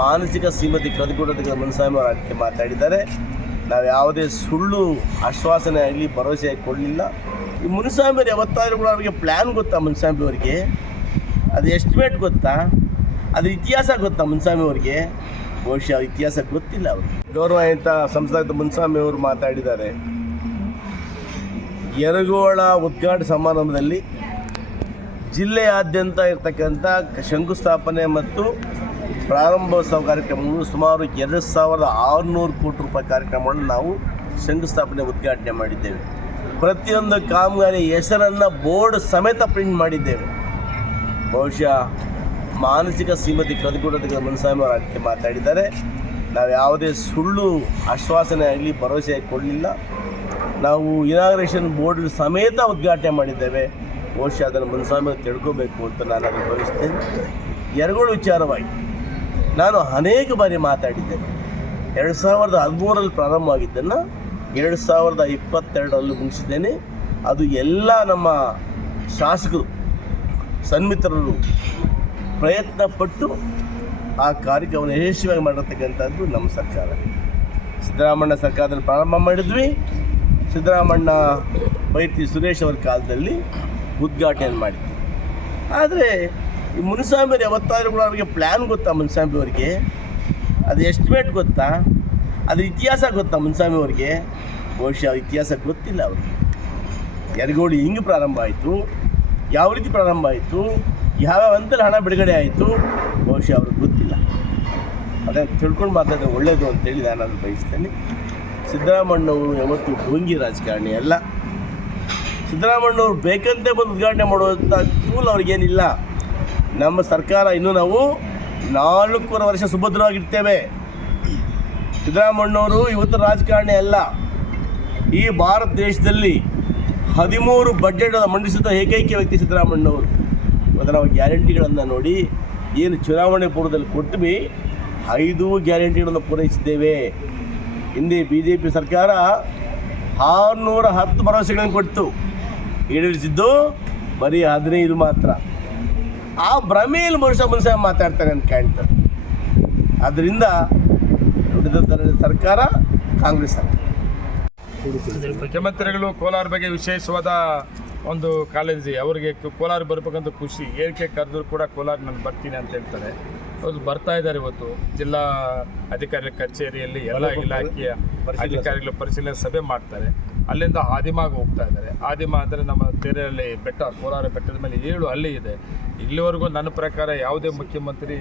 ಮಾನಸಿಕ ಸೀಮತಿ ಕಳೆದುಕೊಳ್ಳೋದಕ್ಕೆ ಮುನ್ಸ್ವಾಮಿ ಮಾತಾಡಿದ್ದಾರೆ. ನಾವು ಯಾವುದೇ ಸುಳ್ಳು ಆಶ್ವಾಸನೆ ಆಗಲಿ, ಭರವಸೆ ಕೊಡಲಿಲ್ಲ. ಈ ಮುನಿಸ್ವಾಮಿಯವರು ಯಾವತ್ತಾದರೂ ಕೂಡ ಅವರಿಗೆ ಪ್ಲ್ಯಾನ್ ಗೊತ್ತಾ ಮುನಿಸ್ವಾಮಿ ಅವರಿಗೆ ಅದು ಎಸ್ಟಿಮೇಟ್ ಗೊತ್ತಾ? ಅದು ಇತಿಹಾಸ ಗೊತ್ತಾ ಮುನಿಸ್ವಾಮಿ ಅವರಿಗೆ ಬಹುಶಃ ಇತಿಹಾಸ ಗೊತ್ತಿಲ್ಲ ಅವರು ಗೌರವಾನ್ವಿತ ಸಂಸ್ಥಾಪಿತ ಮುನ್ಸ್ವಾಮಿ ಅವರು ಮಾತಾಡಿದ್ದಾರೆ. ಯರಗೋಳ ಉದ್ಘಾಟ ಸಮಾರಂಭದಲ್ಲಿ ಜಿಲ್ಲೆಯಾದ್ಯಂತ ಇರ್ತಕ್ಕಂಥ ಶಂಕುಸ್ಥಾಪನೆ ಮತ್ತು ಪ್ರಾರಂಭೋತ್ಸವ ಕಾರ್ಯಕ್ರಮಗಳು ಸುಮಾರು ಎರಡು ಸಾವಿರದ ಆರುನೂರು ಕೋಟಿ ರೂಪಾಯಿ ಕಾರ್ಯಕ್ರಮವನ್ನು ನಾವು ಶಂಕುಸ್ಥಾಪನೆ ಉದ್ಘಾಟನೆ ಮಾಡಿದ್ದೇವೆ. ಪ್ರತಿಯೊಂದು ಕಾಮಗಾರಿ ಹೆಸರನ್ನು ಬೋರ್ಡ್ ಸಮೇತ ಪ್ರಿಂಟ್ ಮಾಡಿದ್ದೇವೆ. ಬಹುಶಃ ಮಾನಸಿಕ ಸೀಮತಿ ಕಳೆದುಕೊಳ್ಳೋದಕ್ಕೆ ಮುನ್ಸ್ವಾಮಿ ಅವರು ಅದಕ್ಕೆ ಮಾತಾಡಿದ್ದಾರೆ. ನಾವು ಯಾವುದೇ ಸುಳ್ಳು ಆಶ್ವಾಸನೆ ಆಗಲಿ, ಭರವಸೆ ಕೊಡಲಿಲ್ಲ. ನಾವು ಇನಾಗ್ರೇಷನ್ ಬೋರ್ಡ್ ಸಮೇತ ಉದ್ಘಾಟನೆ ಮಾಡಿದ್ದೇವೆ. ಬಹುಶಃ ಅದನ್ನು ಮುನ್ಸ್ವಾಮಿ ತಿಳ್ಕೋಬೇಕು ಅಂತ ನಾನು ಅದನ್ನು ಭಾವಿಸ್ತೇನೆ ಎರಗಳು ವಿಚಾರವಾಗಿ. ನಾನು ಅನೇಕ ಬಾರಿ ಮಾತಾಡಿದ್ದೇನೆ. ಎರಡು ಸಾವಿರದ ಹದಿಮೂರರಲ್ಲಿ ಪ್ರಾರಂಭವಾಗಿದ್ದನ್ನು ಎರಡು ಸಾವಿರದ ಇಪ್ಪತ್ತೆರಡರಲ್ಲಿ ಮುಗಿಸಿದ್ದೇನೆ. ಅದು ಎಲ್ಲ ನಮ್ಮ ಶಾಸಕರು, ಸನ್ಮಿತ್ರರು ಪ್ರಯತ್ನ ಪಟ್ಟು ಆ ಕಾರ್ಯಕ್ರಮವನ್ನು ಯಶಸ್ವಿಯಾಗಿ ಮಾಡಿರ್ತಕ್ಕಂಥದ್ದು ನಮ್ಮ ಸರ್ಕಾರ. ಸಿದ್ದರಾಮಣ್ಣ ಸರ್ಕಾರದಲ್ಲಿ ಪ್ರಾರಂಭ ಮಾಡಿದ್ವಿ. ಸಿದ್ದರಾಮಣ್ಣ ಬೈತಿ ಸುರೇಶ್ ಅವರ ಕಾಲದಲ್ಲಿ ಉದ್ಘಾಟನೆ ಮಾಡಿದ್ವಿ. ಆದರೆ ಈ ಮುನಿಸ್ವಾಮಿಯವ್ರು ಯಾವತ್ತಾದರೂ ಕೂಡ ಅವರಿಗೆ ಪ್ಲ್ಯಾನ್ ಗೊತ್ತಾ ಮುನ್ಸ್ವಾಮಿ ಅವರಿಗೆ ಅದು ಎಸ್ಟಿಮೇಟ್ ಗೊತ್ತಾ? ಅದು ಇತಿಹಾಸ ಗೊತ್ತಾ ಮುನ್ಸ್ವಾಮಿ ಅವರಿಗೆ ಬಹುಶಃ ಇತಿಹಾಸ ಗೊತ್ತಿಲ್ಲ ಅವರಿಗೆ. ಯರಗೋಡಿ ಹಿಂಗೆ ಪ್ರಾರಂಭ ಆಯಿತು? ಯಾವ ರೀತಿ ಪ್ರಾರಂಭ ಆಯಿತು? ಯಾವ ಹಂತದಲ್ಲಿ ಹಣ ಬಿಡುಗಡೆ ಆಯಿತು? ಬಹುಶಃ ಅವ್ರಿಗೆ ಗೊತ್ತಿಲ್ಲ. ಅದನ್ನು ತಿಳ್ಕೊಂಡು ಮಾತಾಡಿದ್ರೆ ಒಳ್ಳೆಯದು ಅಂತೇಳಿ ನಾನು ಅದನ್ನು ಬಯಸ್ತೇನೆ. ಸಿದ್ದರಾಮಣ್ಣವರು ಯಾವತ್ತು ಡೋಂಗಿ ರಾಜಕಾರಣಿ ಅಲ್ಲ. ಸಿದ್ದರಾಮಣ್ಣವ್ರು ಬೇಕಂತೆ ಬಂದು ಉದ್ಘಾಟನೆ ಮಾಡುವಂಥ ಟೂಲ್ ಅವ್ರಿಗೇನಿಲ್ಲ. ನಮ್ಮ ಸರ್ಕಾರ ಇನ್ನೂ ನಾವು ನಾಲ್ಕೂವರೆ ವರ್ಷ ಸುಭದ್ರವಾಗಿರ್ತೇವೆ. ಸಿದ್ದರಾಮಣ್ಣವರು ಇವತ್ತು ರಾಜಕಾರಣಿ ಅಲ್ಲ. ಈ ಭಾರತ ದೇಶದಲ್ಲಿ ಹದಿಮೂರು ಬಜೆಟ್ ಮಂಡಿಸಿದ ಏಕೈಕ ವ್ಯಕ್ತಿ ಸಿದ್ದರಾಮಣ್ಣವರು ಅದರ ಗ್ಯಾರಂಟಿಗಳನ್ನು ನೋಡಿ ಏನು ಚುನಾವಣೆ ಪೂರ್ವದಲ್ಲಿ ಕೊಟ್ವಿ ಐದು ಗ್ಯಾರಂಟಿಗಳನ್ನು ಪೂರೈಸಿದ್ದೇವೆ. ಹಿಂದೆ ಬಿ ಜೆ ಪಿ ಸರ್ಕಾರ ಆರುನೂರ ಹತ್ತು ಭರವಸೆಗಳನ್ನು ಕೊಟ್ಟು ಈಡೇರಿಸಿದ್ದು ಬರೀ ಹದಿನೈದು ಮಾತ್ರ. ಆ ಭ್ರಮೆಯಲ್ಲಿ ಮನುಷ್ಯ ಮನುಷ್ಯ ಮಾತಾಡ್ತಾರೆ ಅಂತ ಕಾಣ್ತಾರೆ ಆದ್ದರಿಂದ ನುಡಿದ ಸರ್ಕಾರ, ಕಾಂಗ್ರೆಸ್ ಮುಖ್ಯಮಂತ್ರಿಗಳು ಕೋಲಾರ ಬಗ್ಗೆ ವಿಶೇಷವಾದ ಒಂದು ಕಾಲೇಜಿ ಅವರಿಗೆ ಕೋಲಾರ ಬರ್ಬೇಕಂತ ಖುಷಿ. ಏರಿಕೆ ಕರೆದ್ರು ಕೂಡ ಕೋಲಾರ ನಾನು ಬರ್ತೀನಿ ಅಂತ ಹೇಳ್ತಾರೆ. ಹೌದು ಬರ್ತಾ ಇದ್ದಾರೆ ಇವತ್ತು. ಜಿಲ್ಲಾ ಅಧಿಕಾರಿಗಳ ಕಚೇರಿಯಲ್ಲಿ ಎಲ್ಲ ಇಲಾಖೆಯ ಅಧಿಕಾರಿಗಳು ಪರಿಶೀಲನೆ ಸಭೆ ಮಾಡ್ತಾರೆ. ಅಲ್ಲಿಂದ ಆದಿಮಾಗ ಹೋಗ್ತಾ ಇದ್ದಾರೆ. ಆದಿಮ ಅಂದರೆ ನಮ್ಮ ತೆರೆಯಲ್ಲಿ ಬೆಟ್ಟ ಕೋಲಾರ ಬೆಟ್ಟದ ಮೇಲೆ ಏಳು ಹಳ್ಳಿ ಇದೆ. ಇಲ್ಲಿವರೆಗೂ ನನ್ನ ಪ್ರಕಾರ ಯಾವುದೇ ಮುಖ್ಯಮಂತ್ರಿ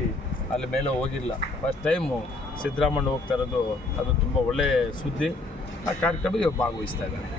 ಅಲ್ಲಿ ಮೇಲೆ ಹೋಗಿಲ್ಲ. ಫಸ್ಟ್ ಟೈಮು ಸಿದ್ದರಾಮಣ್ಣ ಹೋಗ್ತಾ ಇರೋದು ಅದು ತುಂಬ ಒಳ್ಳೆಯ ಸುದ್ದಿ. ಆ ಕಾರ್ಯಕ್ರಮದಲ್ಲಿ ಭಾಗವಹಿಸ್ತಾ ಇದ್ದಾರೆ.